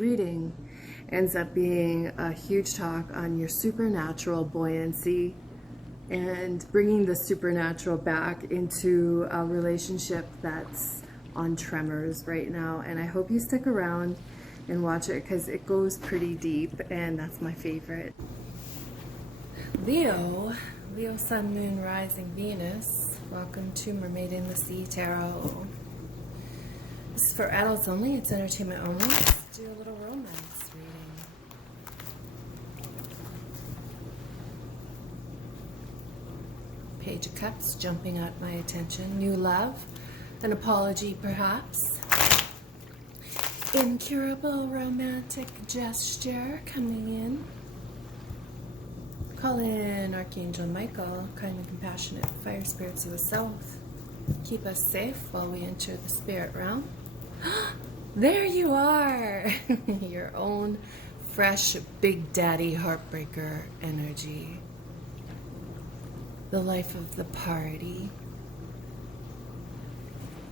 reading ends up being a huge talk on your supernatural buoyancy and bringing the supernatural back into a relationship that's on tremors right now. And I hope you stick around and watch it because it goes pretty deep, and that's my favorite. Leo, Sun, Moon, Rising, Venus. Welcome to Mermaid in the Sea Tarot. This is for adults only. It's entertainment only. Let's do a little romance reading. Page of Cups jumping at my attention. New love. An apology, perhaps. Incurable romantic gesture coming in. Call in Archangel Michael, kind and compassionate fire spirits of the south. Keep us safe while we enter the spirit realm. There you are! Your own fresh Big Daddy Heartbreaker energy. The life of the party.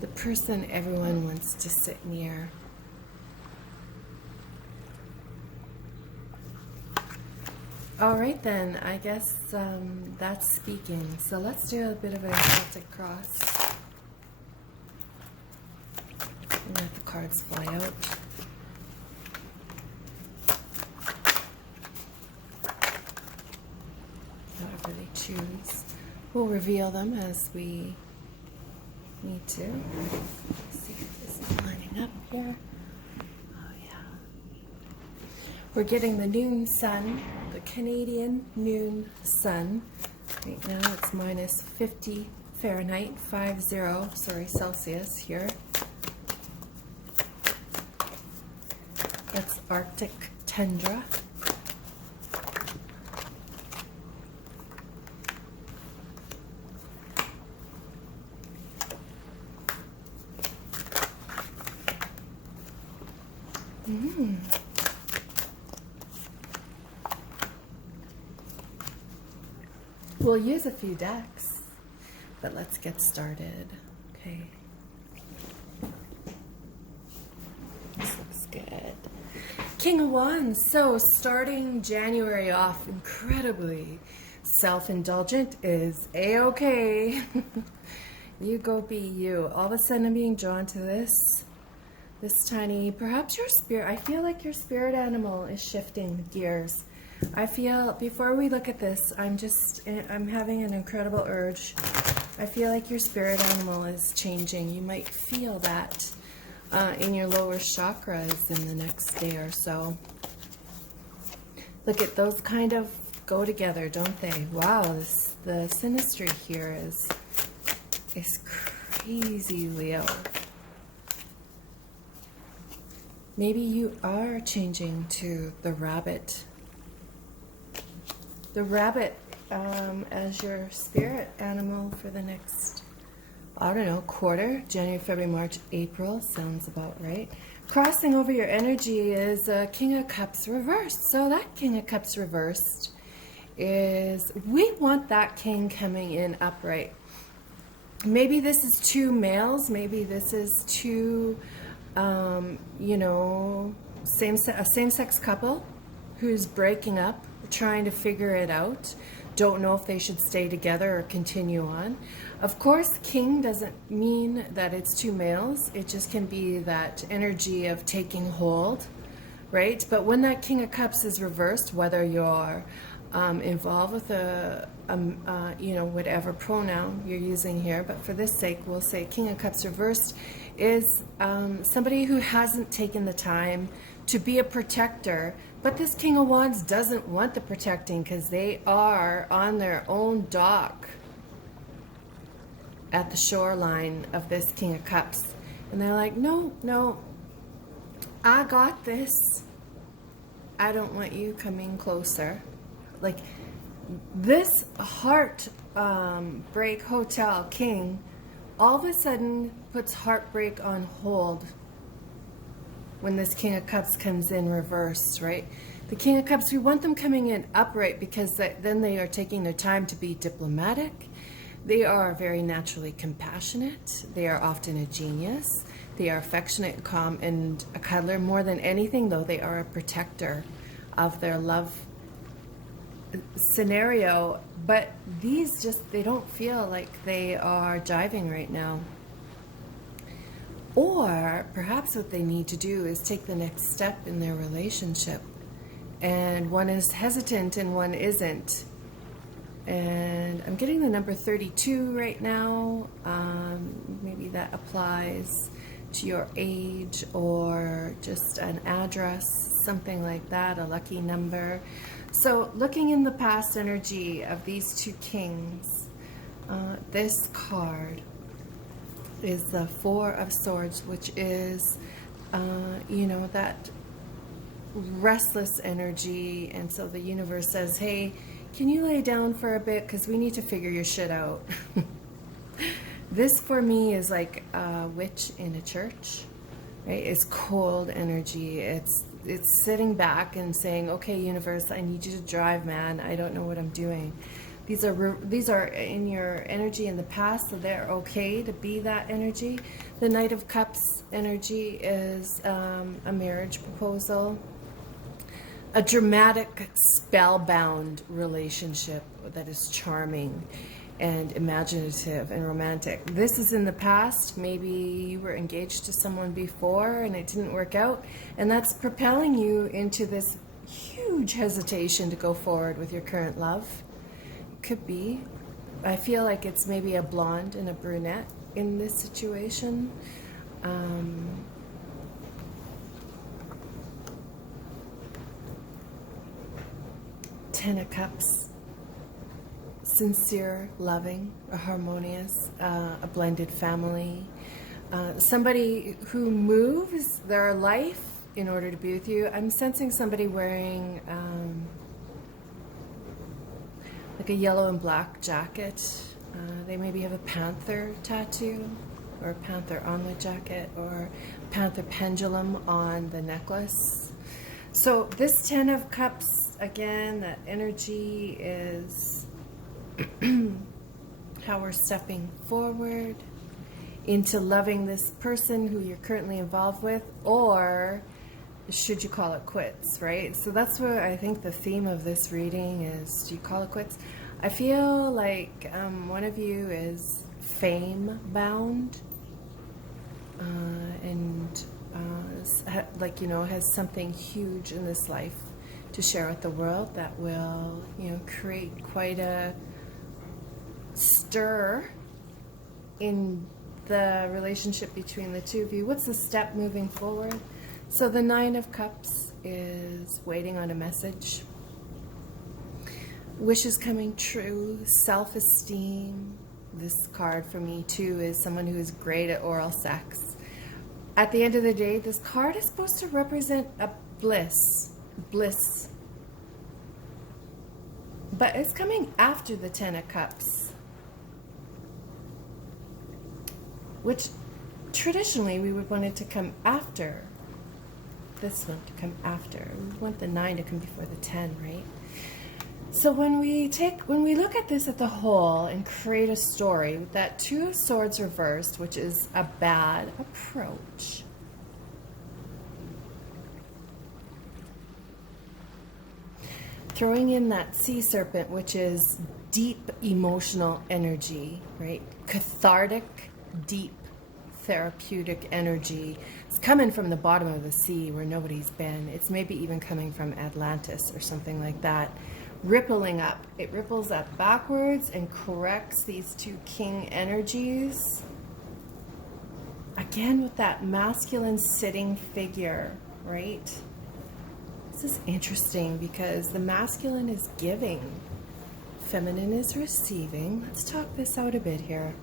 The person everyone wants to sit near. All right then, I guess that's speaking. So let's do a bit of a Celtic cross. And let the cards fly out. However they choose. We'll reveal them as we need to. Let's see if this is lining up here. Oh yeah. We're getting the noon sun. The Canadian noon sun. Right now it's minus 50 Fahrenheit, 50, Celsius here. That's Arctic tundra. We'll use a few decks, but let's get started. Okay. This looks good. King of Wands. So starting January off incredibly self-indulgent is a-okay. You go be you. All of a sudden I'm being drawn to this tiny, perhaps your spirit. I feel like your spirit animal is shifting gears. I feel, before we look at this, I'm having an incredible urge. I feel like your spirit animal is changing. You might feel that in your lower chakras in the next day or so. Look at those kind of go together, don't they? Wow, the synastry here is crazy, Leo. Maybe you are changing to the rabbit. The rabbit as your spirit animal for the next, I don't know, quarter. January, February, March, April. Sounds about right. Crossing over your energy is King of Cups reversed. So that King of Cups reversed is, we want that king coming in upright. Maybe this is two males. Maybe this is two, you know, a same-sex couple who's breaking up, trying to figure it out, don't know if they should stay together or continue on. Of course, king doesn't mean that it's two males. It just can be that energy of taking hold, right? But when that King of Cups is reversed, whether you're involved with you know, whatever pronoun you're using here, but for this sake, we'll say King of Cups reversed is somebody who hasn't taken the time to be a protector. But this King of Wands doesn't want the protecting because they are on their own dock at the shoreline of this King of Cups. And they're like, no, no, I got this. I don't want you coming closer. Like this heartbreak hotel king all of a sudden puts heartbreak on hold when this King of Cups comes in reverse, right? The King of Cups, we want them coming in upright because then they are taking their time to be diplomatic. They are very naturally compassionate. They are often a genius. They are affectionate, calm, and a cuddler. More than anything, though, they are a protector of their love scenario. But these just, they don't feel like they are jiving right now. Or perhaps what they need to do is take the next step in their relationship. And one is hesitant and one isn't. And I'm getting the number 32 right now. Maybe that applies to your age or just an address, something like that, a lucky number. So looking in the past energy of these two kings, this card is the Four of Swords, which is, you know, that restless energy. And so the universe says, hey, can you lay down for a bit, because we need to figure your shit out. This for me is like a witch in a church, right? It's cold energy. It's sitting back and saying, okay, universe, I need you to drive, man. I don't know what I'm doing. These are in your energy in the past, so they're okay to be that energy. The Knight of Cups energy is a marriage proposal. A dramatic, spellbound relationship that is charming and imaginative and romantic. This is in the past. Maybe you were engaged to someone before and it didn't work out, and that's propelling you into this huge hesitation to go forward with your current love. It could be. I feel like it's maybe a blonde and a brunette in this situation. Ten of Cups, sincere, loving, harmonious, a blended family. Somebody who moves their life in order to be with you. I'm sensing somebody wearing like a yellow and black jacket. They maybe have a panther tattoo, or a panther on the jacket, or panther pendulum on the necklace. So this Ten of Cups, again, that energy is how we're stepping forward into loving this person who you're currently involved with, or should you call it quits, right? So that's what I think the theme of this reading is. Do you call it quits? I feel like one of you is fame bound, and like, you know, has something huge in this life to share with the world that will, you know, create quite a stir in the relationship between the two of you. What's the step moving forward? So the Nine of Cups is waiting on a message. Wishes coming true, self-esteem. This card for me too is someone who is great at oral sex. At the end of the day, this card is supposed to represent a bliss. But it's coming after the Ten of Cups, which traditionally we would want it to come after. This one to come after. We want the 9 to come before the 10, right? So when we look at this at the whole and create a story with that Two of Swords reversed, which is a bad approach, throwing in that Sea Serpent, which is deep emotional energy, right? Cathartic, deep, therapeutic energy. It's coming from the bottom of the sea where nobody's been. It's maybe even coming from Atlantis or something like that. Rippling up. It ripples up backwards and corrects these two king energies. Again with that masculine sitting figure, right? This is interesting because the masculine is giving, feminine is receiving. Let's talk this out a bit here.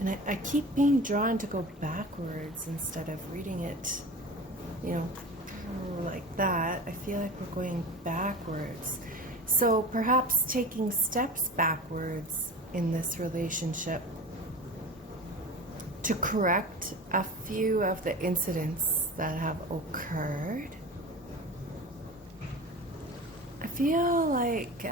And I keep being drawn to go backwards instead of reading it, you know, like that. I feel like we're going backwards. So perhaps taking steps backwards in this relationship to correct a few of the incidents that have occurred. I feel like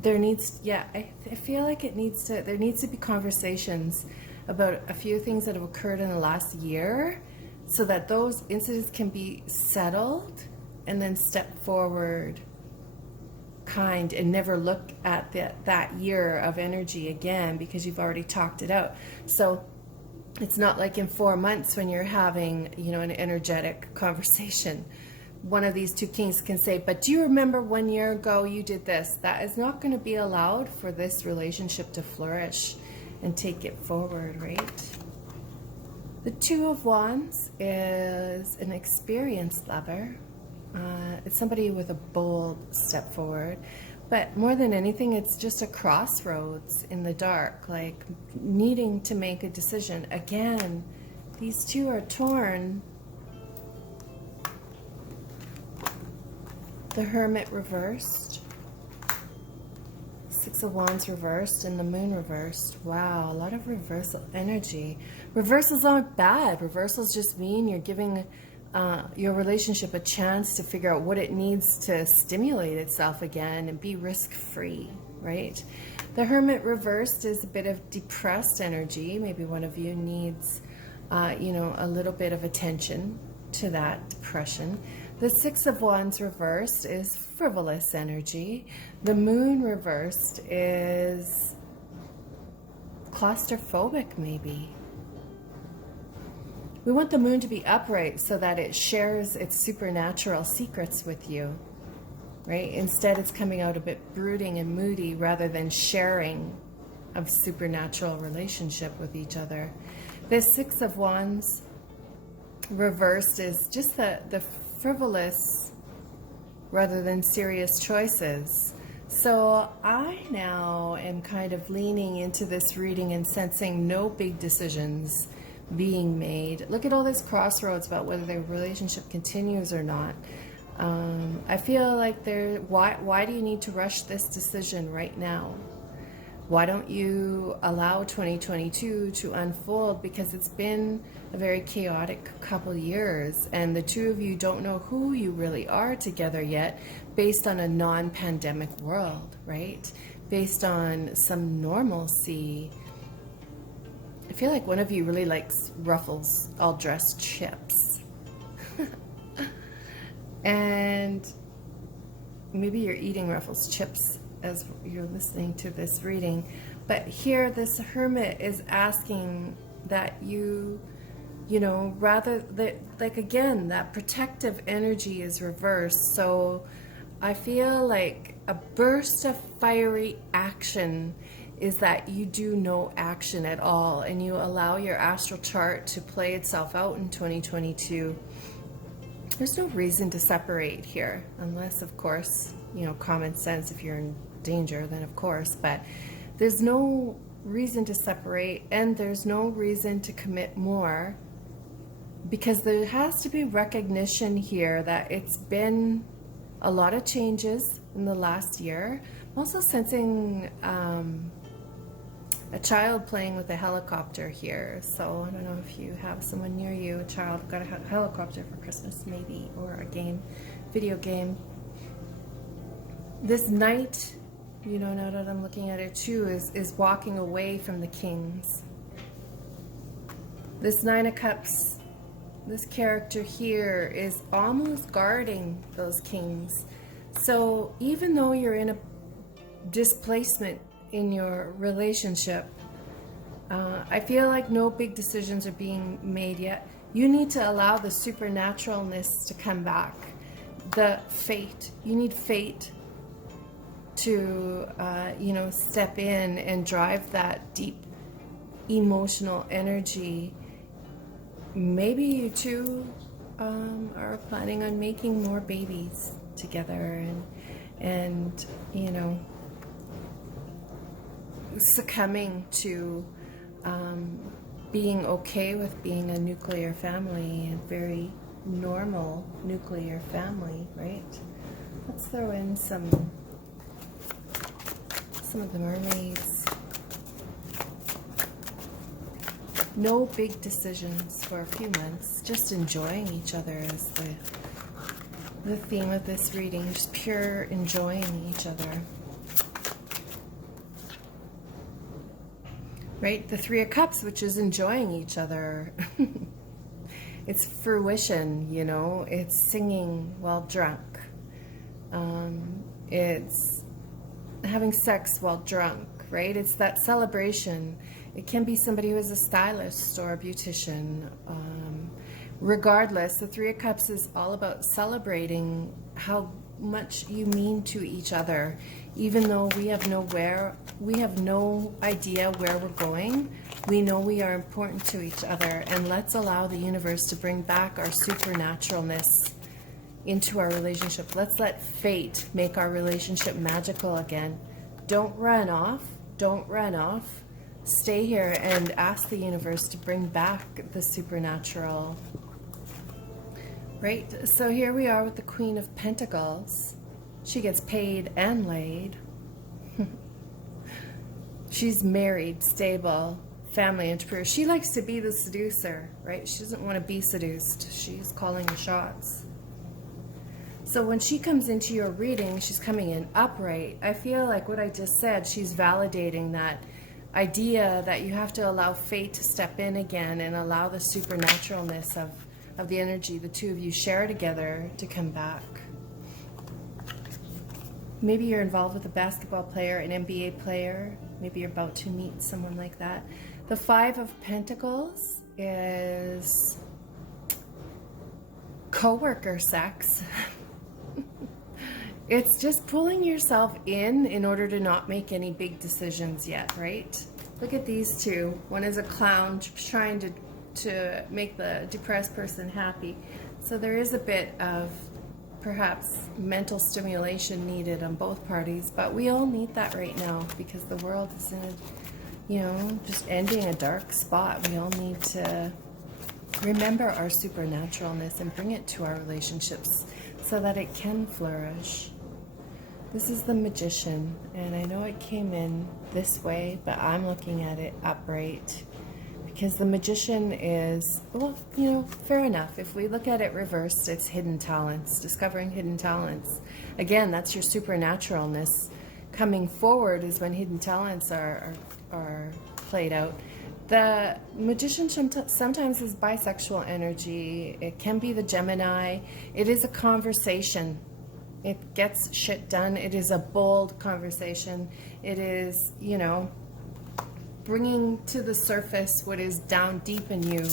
there needs to be conversations about a few things that have occurred in the last year so that those incidents can be settled, and then step forward kind and never look at that year of energy again, because you've already talked it out. So it's not like in 4 months when you're having, you know, an energetic conversation, one of these two kings can say, but do you remember 1 year ago you did this? That is not going to be allowed for this relationship to flourish and take it forward, right? The Two of Wands is an experienced lover. It's somebody with a bold step forward, but more than anything, it's just a crossroads in the dark, like needing to make a decision. Again, these two are torn. The Hermit reversed, Six of Wands reversed, and the Moon reversed. Wow, a lot of reversal energy. Reversals aren't bad. Reversals just mean you're giving your relationship a chance to figure out what it needs to stimulate itself again and be risk-free, right? The Hermit reversed is a bit of depressed energy. Maybe one of you needs, you know, a little bit of attention to that depression. The Six of Wands reversed is frivolous energy. The Moon reversed is claustrophobic, maybe. We want the Moon to be upright so that it shares its supernatural secrets with you, right? Instead, it's coming out a bit brooding and moody rather than sharing of supernatural relationship with each other. The Six of Wands reversed is just the frivolous rather than serious choices. So I now am kind of leaning into this reading and sensing no big decisions being made. Look at all this crossroads about whether the relationship continues or not. I feel like why do you need to rush this decision right now? Why don't you allow 2022 to unfold? Because it's been a very chaotic couple years, and the two of you don't know who you really are together yet, based on a non-pandemic world, right? Based on some normalcy. I feel like one of you really likes Ruffles all dressed chips. And maybe you're eating Ruffles chips as you're listening to this reading. But here this Hermit is asking that you know, rather that, like, again, that protective energy is reversed. So I feel like a burst of fiery action is that you do no action at all, and you allow your astral chart to play itself out in 2022. There's no reason to separate here, unless, of course, you know, common sense, if you're in danger, then of course, but there's no reason to separate, and there's no reason to commit more, because there has to be recognition here that it's been a lot of changes in the last year. I'm also sensing a child playing with a helicopter here. So I don't know if you have someone near you, a child got a helicopter for Christmas maybe, or a game, video game. This Knight, you know, now that I'm looking at it too, is walking away from the kings. This Nine of Cups, this character here is almost guarding those kings. So even though you're in a displacement in your relationship, I feel like no big decisions are being made yet. You need to allow the supernaturalness to come back. The fate, you need fate to you know, step in and drive that deep emotional energy. Maybe you two are planning on making more babies together, and you know, succumbing to being okay with being a nuclear family, a very normal nuclear family, right? Let's throw in some of the mermaids. No big decisions for a few months, just enjoying each other is the theme of this reading, just pure enjoying each other. right? The Three of Cups, which is enjoying each other. It's fruition, you know, it's singing while drunk. It's having sex while drunk, right? It's that celebration. It can be somebody who is a stylist or a beautician. Regardless, the Three of Cups is all about celebrating how much you mean to each other, even though we have no idea where we're going. We know we are important to each other, and let's allow the universe to bring back our supernaturalness into our relationship. Let's let fate make our relationship magical again. Don't run off. Don't run off. Stay here and ask the universe to bring back the supernatural. Right? So here we are with the Queen of Pentacles. She gets paid and laid. She's married, stable, family entrepreneur. She likes to be the seducer, right? She doesn't want to be seduced. She's calling the shots. So when she comes into your reading, she's coming in upright. I feel like what I just said, she's validating that idea that you have to allow fate to step in again and allow the supernaturalness of the energy the two of you share together to come back. Maybe you're involved with a basketball player, an NBA player. Maybe you're about to meet someone like that. The Five of Pentacles is co-worker sex. It's just pulling yourself in order to not make any big decisions yet, right? Look at these two. One is a clown trying to make the depressed person happy. So there is a bit of perhaps mental stimulation needed on both parties, but we all need that right now because the world is in a, you know, just ending a dark spot. We all need to remember our supernaturalness and bring it to our relationships so that it can flourish. This is the Magician, and I know it came in this way, but I'm looking at it upright. Because the Magician is, well, you know, fair enough. If we look at it reversed, it's hidden talents, discovering hidden talents. Again, that's your supernaturalness. Coming forward is when hidden talents are played out. The Magician sometimes is bisexual energy. It can be the Gemini. It is a conversation. It gets shit done. It is a bold conversation. It is, you know, bringing to the surface what is down deep in you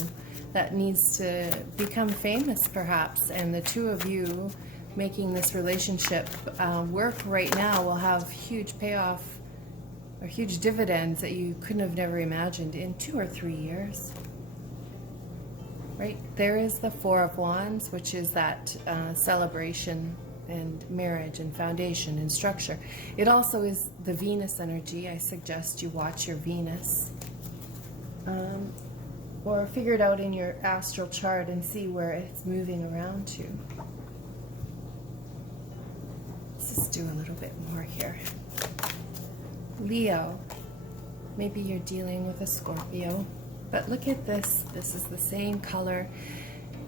that needs to become famous, perhaps. And the two of you making this relationship work right now will have huge payoff or huge dividends that you couldn't have never imagined in 2 or 3 years. Right? There is the Four of Wands, which is that celebration and marriage and foundation and structure. It also is the Venus energy. I suggest you watch your Venus. Or figure it out in your astral chart and see where it's moving around to. Let's just do a little bit more here. Leo. Maybe you're dealing with a Scorpio. But look at this. This is the same color.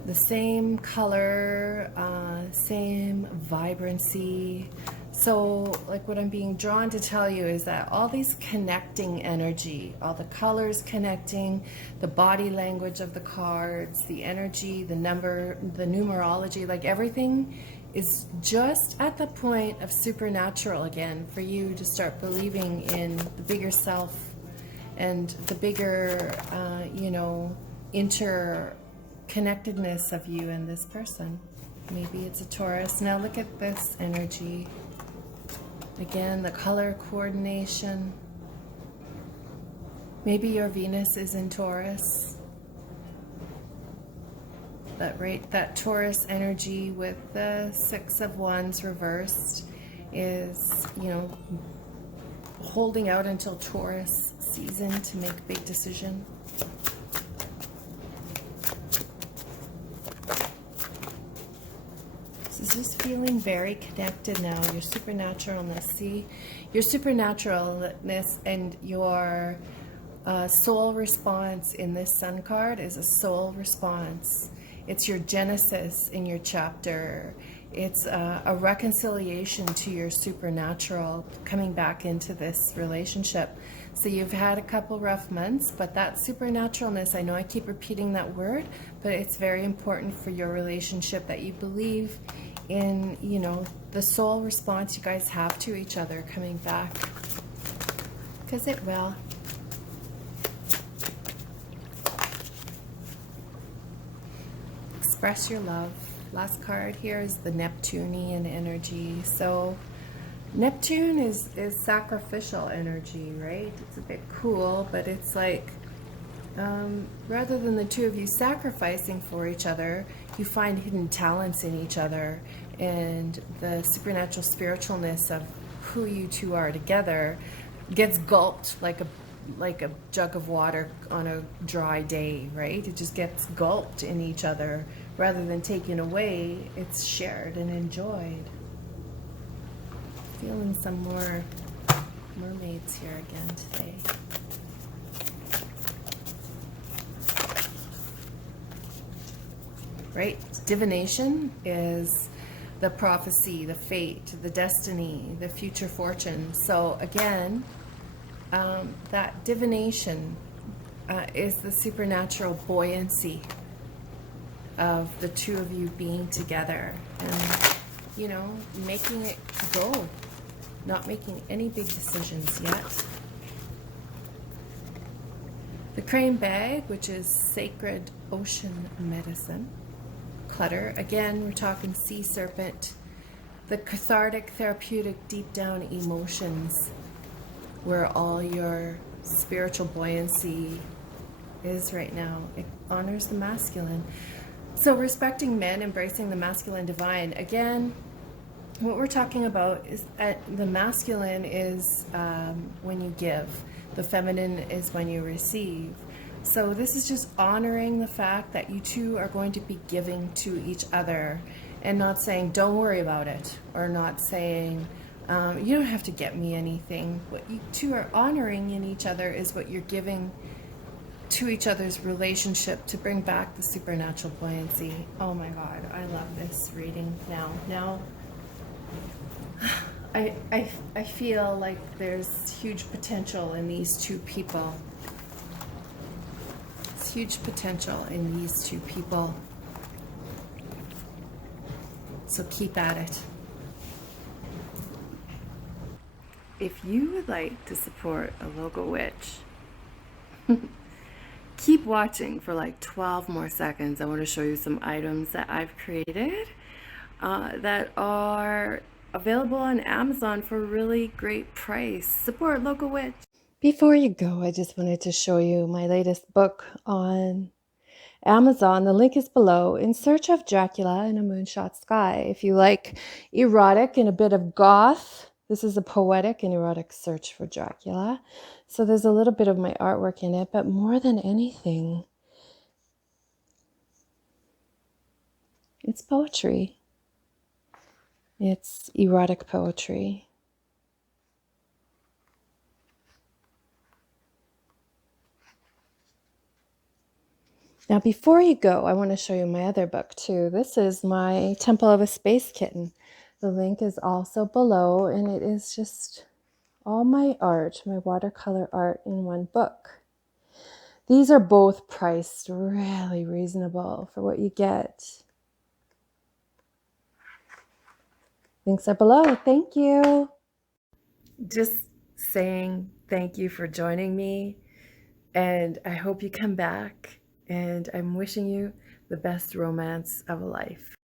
The same color, same vibrancy. So like what I'm being drawn to tell you is that all these connecting energy, all the colors connecting, the body language of the cards, the energy, the number, the numerology, like everything is just at the point of supernatural again for you to start believing in the bigger self and the bigger, you know, interconnectedness of you and this person. Maybe it's a Taurus. Now look at this energy. Again, the color coordination. Maybe your Venus is in Taurus. That Taurus energy with the Six of Wands reversed is, you know, holding out until Taurus season to make a big decision. So just feeling very connected now. Your supernaturalness, see? Your supernaturalness and your soul response in this Sun card is a soul response. It's your Genesis in your chapter. It's a reconciliation to your supernatural coming back into this relationship. So you've had a couple rough months, but that supernaturalness, I know I keep repeating that word, but it's very important for your relationship that you believe in, you know, the soul response you guys have to each other coming back. Because it will. Express your love. Last card here is the Neptunian energy. So Neptune is sacrificial energy, right? It's a bit cool, but it's like rather than the two of you sacrificing for each other, you find hidden talents in each other, and the supernatural spiritualness of who you two are together gets gulped like a jug of water on a dry day, right? It just gets gulped in each other rather than taken away. It's shared and enjoyed. Feeling some more mermaids here again today. Right? Divination is the prophecy, the fate, the destiny, the future fortune. So again, that divination is the supernatural buoyancy of the two of you being together and, you know, making it go. Not making any big decisions yet. The crane bag, which is sacred ocean medicine. Clutter, again, we're talking sea serpent. The cathartic, therapeutic, deep down emotions where all your spiritual buoyancy is right now. It honors the masculine. So respecting men, embracing the masculine divine. Again, what we're talking about is the masculine is when you give. The feminine is when you receive. So this is just honoring the fact that you two are going to be giving to each other and not saying, don't worry about it, or not saying, you don't have to get me anything. What you two are honoring in each other is what you're giving to each other's relationship to bring back the supernatural buoyancy. Oh my God, I love this reading now. Now, I feel like there's huge potential in these two people. There's huge potential in these two people. So keep at it. If you would like to support a local witch, keep watching for like 12 more seconds. I want to show you some items that I've created that are available on Amazon for a really great price. Support local witch. Before you go, I just wanted to show you my latest book on Amazon. The link is below. In Search of Dracula in a Moonshot Sky. If you like erotic and a bit of goth, this is a poetic and erotic search for Dracula. So there's a little bit of my artwork in it, but more than anything, it's poetry. It's erotic poetry. Now, before you go, I want to show you my other book too. This is my Temple of a Space Kitten. The link is also below, and it is just all my art, my watercolor art in one book. These are both priced really reasonable for what you get. Links are below. Thank you. Just saying thank you for joining me, and I hope you come back, and I'm wishing you the best romance of a life.